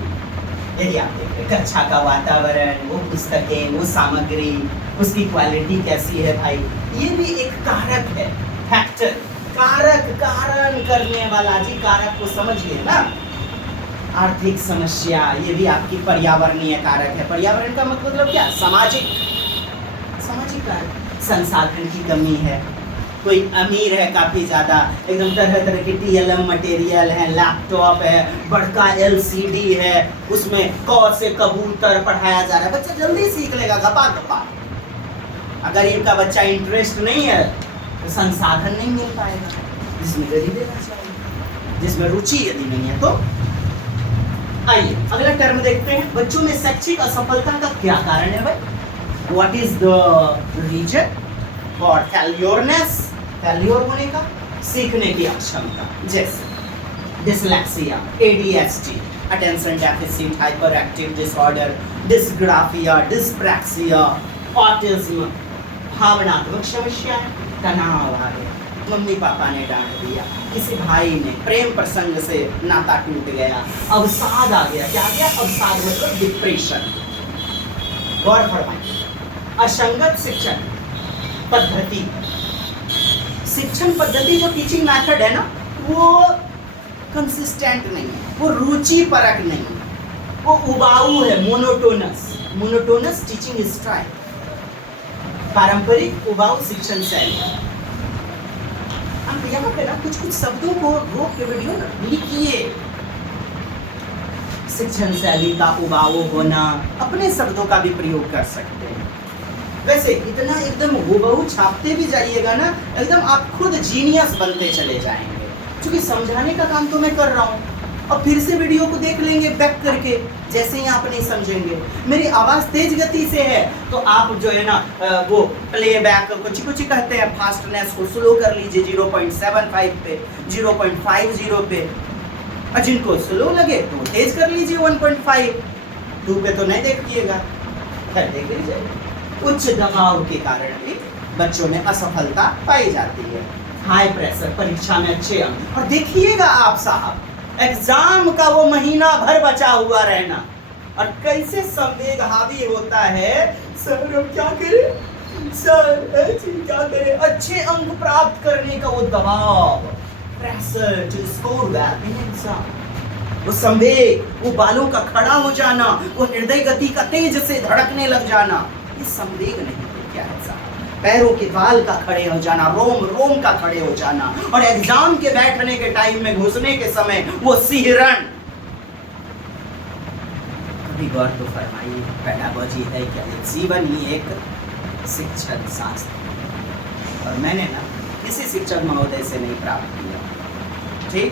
यदि आप देखें कक्षा का वातावरण, वो पुस्तकें, वो सामग्री, उसकी क्वालिटी कैसी है भाई, ये भी एक कारक है, फैक्टर, कारक, कारण करने वाला। जी, कारक को समझिए ना। आर्थिक समस्या, ये भी आपकी पर्यावरणीय कारक है। पर्यावरण का मतलब क्या? सामाजिक कारक। संसाधन की कमी है, कोई अमीर है काफी ज्यादा, एकदम तरह तरह की TLM मटेरियल है, लैपटॉप है, बड़का LCD है, उसमें क से कबूतर पढ़ाया जा रहा है, बच्चा जल्दी सीख लेगा गपा। अगर इनका बच्चा इंटरेस्ट नहीं है तो संसाधन नहीं मिल पाएगा, जिसमें गरीबी रहना चाहिए, जिसमें रुचि यदि नहीं है तो। आइए अगला टर्म देखते हैं, बच्चों में शैक्षिक असफलता का क्या कारण है भाई? What is the reason for failureness? Failure होने का, सीखने की अक्षमता, जैसे dyslexia, ADHD, attention deficit hyper active disorder, dysgraphia, dyspraxia, autism, भावनात्मक समस्याएं, तनाव आ गया, मम्मी पापा ने डांट दिया, किसी भाई ने, प्रेम प्रसंग से नाता टूट गया, अवसाद आ गया। क्या आ गया? अवसाद मतलब डिप्रेशन। गौर फरमाइए, असंगत शिक्षण पद्धति, शिक्षण पद्धति जो टीचिंग मेथड है ना, वो कंसिस्टेंट नहीं है, वो रुचि परक नहीं है, वो उबाऊ है, मोनोटोनस टीचिंग स्टाइल, पारंपरिक उबाऊ शिक्षण शैली। आप यहाँ पे ना कुछ शब्दों को रोक के वीडियो लिखिए। शिक्षण शैली का उबाऊ होना, अपने शब्दों का भी प्रयोग कर सकते हैं। वैसे इतना एकदम हुबहू छापते भी जाइएगा ना, एकदम आप खुद जीनियस बनते चले जाएंगे। क्योंकि समझाने का काम तो मैं कर रहा हूँ, और फिर से वीडियो को देख लेंगे बैक करके, जैसे ही आप नहीं समझेंगे। मेरी आवाज़ तेज गति से है तो आप जो है ना वो प्लेबैक कुछ कहते हैं, फास्टनेस को स्लो कर लीजिए 0.75 पे, 0.50 पे, और जिनको स्लो लगे तो तेज कर लीजिए 1.5, 2 पे तो नहीं देखिएगा, खैर देख लीजिए। उच्च दबाव के कारण भी बच्चों में असफलता पाई जाती है। हाई प्रेशर, परीक्षा में अच्छे अंक, और देखिएगा आप साहब, एग्जाम का वो महीना भर बचा हुआ रहना, और कैसे संवेग हावी होता है, सर हम क्या करें, सर क्या करें, अच्छे अंक प्राप्त करने का वो दबाव, pressure to score well in exam, वो संवेग, वो बालों का खड़ा हो जाना, वो हृदय गति का तेज से धड़कने लग जाना, ये संवेग नहीं है, क्या है साहब, पैरों के बाल का खड़े हो जाना, रोम रोम का खड़े हो जाना, और एग्जाम के बैठने के टाइम में घुसने के समय वो सिहरन। कभी गौर तो फरमाइए, पेडागोजी है क्या? जीवन ही एक शिक्षण शास्त्र, और मैंने ना किसी शिक्षक महोदय से नहीं प्राप्त किया, ठीक,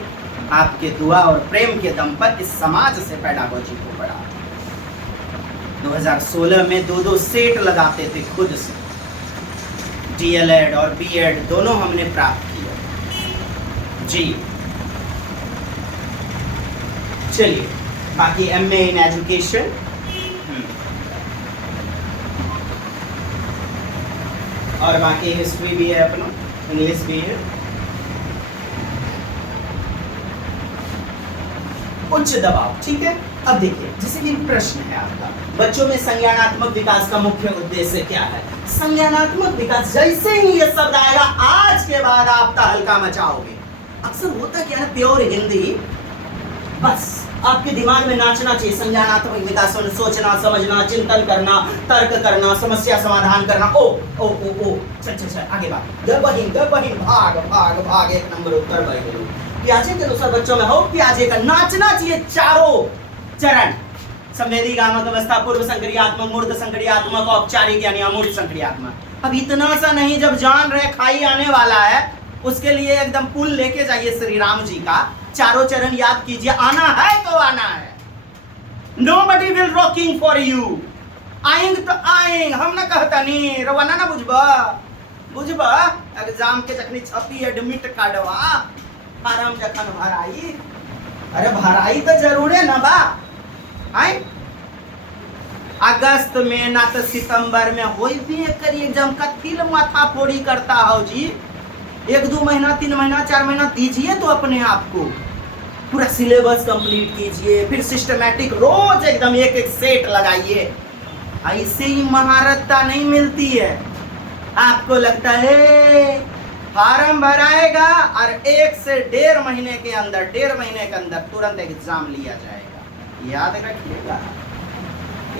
आपके दुआ और प्रेम के दम पर इस समाज से पेडागोजी को पढ़ा। 2016 में 2 सेट लगाते थे खुद से, DLED और BEd दोनों हमने प्राप्त किया। जी। चलिए बाकी MA इन एजुकेशन, और बाकी हिस्ट्री भी है अपना, इंग्लिश भी है। उच्च दबाव, ठीक है। अब देखिए जैसे कि प्रश्न है आपका, बच्चों में संज्ञानात्मक विकास का मुख्य उद्देश्य क्या है? संज्ञानात्मक विकास, जैसे ही ये शब्द आएगा आज के बाद आप तहलका मचाओगे। अक्सर होता क्या है, प्योर हिंदी बस आपके दिमाग में नाचना चाहिए। संज्ञानात्मक विकास में सोचना, समझना, चिंतन करना, तर्क करना, समस्या समाधान करना। ओ ओ ओ ओ चल आगे भाग, गबहिन भाग भाग भाग, एक नंबर उत्तर भाई। पियाजे के अनुसार बच्चों में हो पियाजे का नाचना चाहिए चारों चरण, संवेदी गामक अवस्था, पूर्व संक्रियात्मक, मूर्त संक्रियात्मक, औपचारिक यानी अमूर्त संक्रियात्मक। अब इतना सा नहीं, जब जान रहे खाई आने वाला है उसके लिए एकदम पुल लेके जाइए श्री राम जी का, चारों चरण याद कीजिए। आना है तो आना है, nobody will rocking for you. आएंगे तो आएंगे, हम ना कहता नहीं रवाना ना बुझबा एग्जाम के जखनी छपी एडमिट कार्डवा फार्म जखन भराई, अरे भराई तो जरूर है ना बा। आए अगस्त में ना तो सितंबर में हो भी करी एग्जाम का, तिल माथा फोड़ी करता हो जी। 1-2 महीना, 3 महीना, 4 महीना दीजिए तो अपने आप को पूरा सिलेबस कंप्लीट कीजिए, फिर सिस्टमैटिक रोज एकदम एक सेट लगाइए। ऐसे ही महारतता नहीं मिलती है। आपको लगता है फार्म भराएगा और 1 से 1.5 महीने के अंदर तुरंत एग्जाम लिया जाएगा, याद रखिएगा।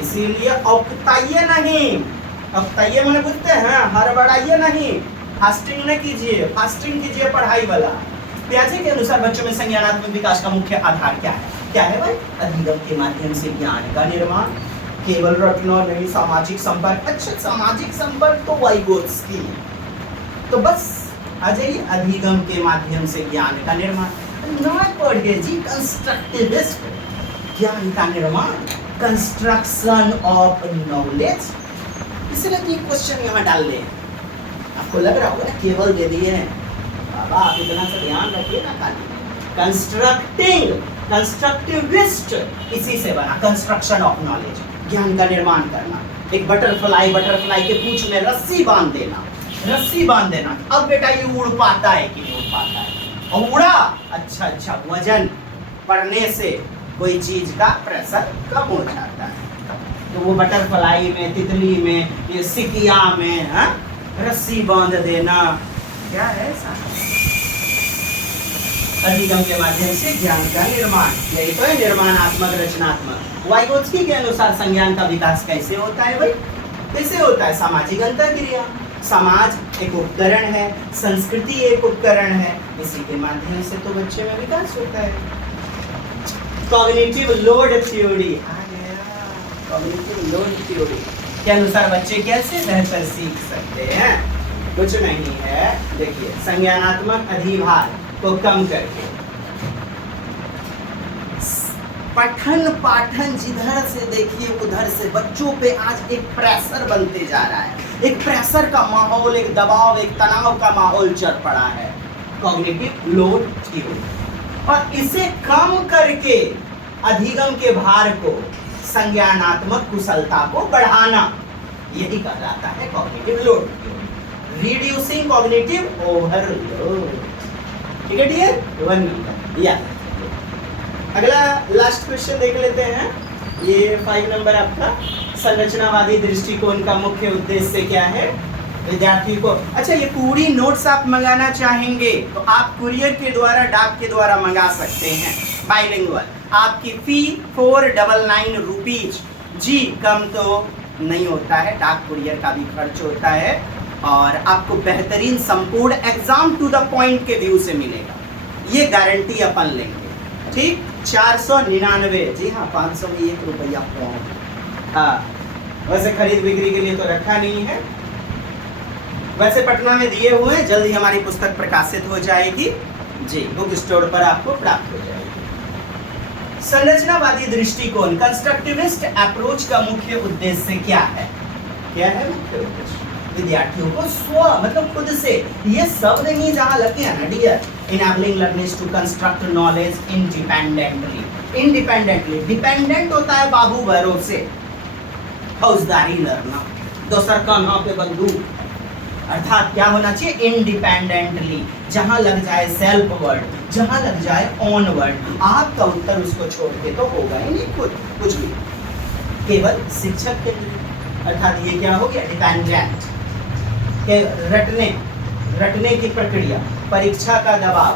इसीलिए औपताइए नहीं, औपताइए मैंने बुझते हैं, हड़बड़ाइए नहीं, फास्टिंग न कीजिए, फास्टिंग कीजिए पढ़ाई वाला। पियाजे के अनुसार बच्चों में संज्ञानात्मक विकास का मुख्य आधार क्या है? क्या है भाई? अधिगम के माध्यम से ज्ञान का निर्माण, केवल रटना नहीं, सामाजिक संपर्क। अच्छा सामाजिक संपर्क तो वाइगोत्स्की, तो बस आ जाइए, अधिगम के माध्यम से ज्ञान का निर्माण। ना पढ़िए जी, कंस्ट्रक्टिविस्ट ज्ञान का निर्माण, कंस्ट्रक्शन ऑफ नॉलेज। इसलिए कि क्वेश्चन यहाँ डाल दें, आपको लग रहा होगा ना केवल दे दिए हैं बाबा, आप इतना सा ध्यान रखिए ना खाली। कंस्ट्रक्टिंग, कंस्ट्रक्टिविस्ट इसी से बना, कंस्ट्रक्शन ऑफ नॉलेज, ज्ञान का निर्माण करना। एक बटरफ्लाई के पूंछ में रस्सी बांध देना, अब बेटा ये उड़ पाता है कि नहीं उड़ पाता है, और उड़ा, अच्छा वजन पड़ने से कोई चीज का प्रेशर कम हो जाता है। तो वो बटरफ्लाई में, तितली में, ये सिकिया में रस्सी बांध देना, क्या है अधिगम के माध्यम से ज्ञान का निर्माण, यही तो है निर्माणात्मक रचनात्मक। वाइगोत्स्की के अनुसार संज्ञान का विकास कैसे होता है भाई? कैसे होता है? सामाजिक अंतःक्रिया, समाज एक उपकरण है, संस्कृति एक उपकरण है, इसी के माध्यम से तो बच्चे में विकास होता है। कॉग्निटिव लोड थ्योरी आ गया, कॉग्निटिव लोड थ्योरी के अनुसार बच्चे कैसे बेहतर सीख सकते हैं? कुछ नहीं है, देखिए संज्ञानात्मक अधिभार को कम करके पठन पाठन जिधर से देखिए उधर से बच्चों पे आज एक प्रेशर बनते जा रहा है, एक प्रेशर का माहौल, एक दबाव, एक तनाव का माहौल चल पड़ा है, कॉग्निटिव लोड थ्योरी। और इसे कम करके अधिगम के भार को, संज्ञानात्मक कुशलता को बढ़ाना, यही कहलाता है cognitive load theory, reducing cognitive overload. ठीक है डियर, 1 नंबर या। अगला लास्ट क्वेश्चन देख लेते हैं, ये 5 नंबर आपका, संरचनावादी दृष्टिकोण का मुख्य उद्देश्य क्या है? विद्यार्थी को, अच्छा ये पूरी नोट्स आप मंगाना चाहेंगे तो आप कुरियर के द्वारा, डाक के द्वारा मंगा सकते हैं, बाइलिंगुअल। आपकी फी 499 रुपीज जी, कम तो नहीं होता है, डाक कुरियर का भी खर्च होता है, और आपको बेहतरीन संपूर्ण एग्जाम टू द पॉइंट के व्यू से मिलेगा, ये गारंटी अपन लेंगे। ठीक, 499, जी हाँ, 500 में 1 रुपया कम। हाँ, वैसे खरीद बिक्री के लिए तो रखा नहीं है, वैसे पटना में दिए हुए हैं, जल्दी हमारी पुस्तक प्रकाशित हो जाएगी जी, बुक स्टोर पर आपको प्राप्त हो जाएगी। संरचनावादी दृष्टिकोण, कंस्ट्रक्टिविस्ट अप्रोच का मुख्य उद्देश्य क्या है? क्या है मुख्य उद्देश्य? विद्यार्थियों को स्व मतलब खुद से, ये शब्द ही जहाँ लग गया ना dear, enabling learners to construct knowledge independently. Independently dependent होता है बाबू भरोसे, फौजदारी लड़ना, दोसर कान्हा पे बंदूक, अर्थात क्या होना चाहिए, इंडिपेंडेंटली, जहां लग जाए सेल्फ वर्ड, जहां लग जाए ऑन वर्ड, आपका उत्तर उसको छोड़ के तो होगा ही नहीं कुछ भी, केवल शिक्षक के लिए। अर्थात ये क्या हो गया, डिपेंडेंट के रटने की प्रक्रिया, परीक्षा का दबाव,